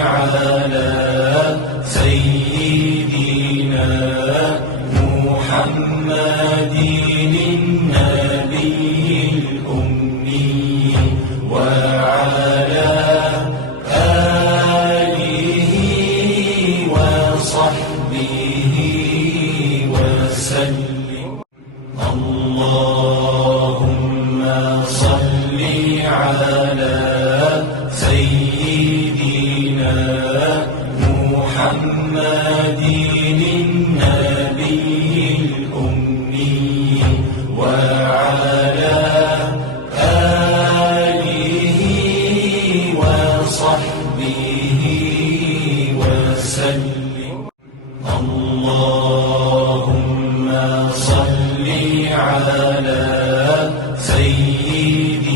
على سيدنا محمد النبي الأمي وعلى آله وصحبه وسلم. اللهم صل على سيدنا محمد النبي الأمي وعلى آله وصحبه وسلم. اللهم صل على سيدنا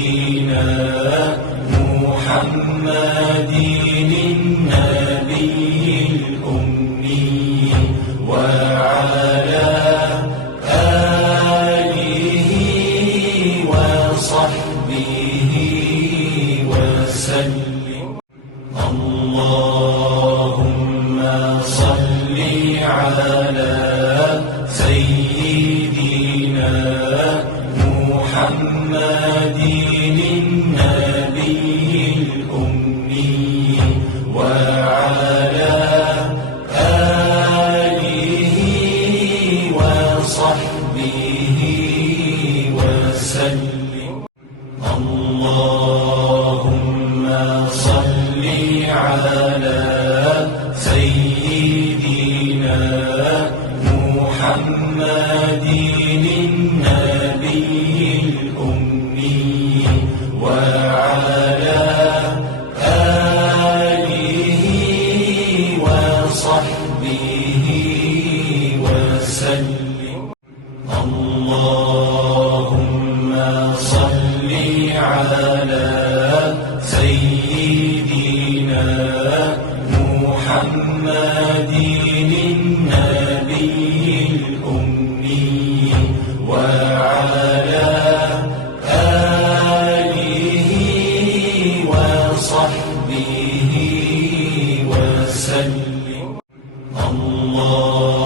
محمد النبي الأمي وعلى آله وصحبه وسلم. اللهم صل على سيدنا محمد النبي الأمي وعلى آله وصحبه وسلم. اللهم صل على سيدنا محمد النبي الأمي وعلى آله وصحبه وسلم. اللهم صل على سيدنا محمد النبي الأمي وعلى آله وصحبه وسلم. اللهم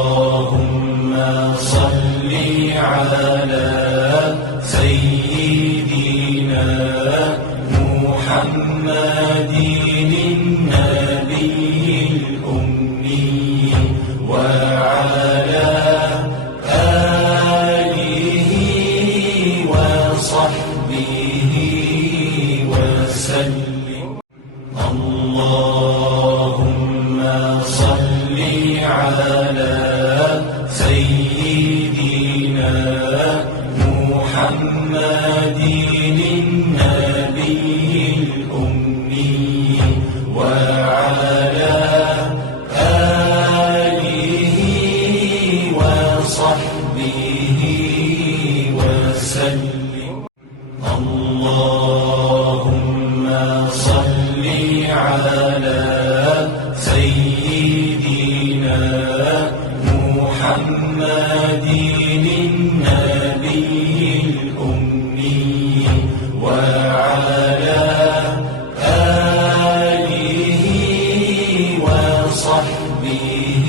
صل على سيدنا محمد النبي الأمي وعلى آله وصحبه وسلم. اللهم صل على سيدنا محمد النبي الأمي وعلى آله وصحبه وسلم. اللهم صل على سيدنا محمد النبي الأمي وعلى آله وصحبه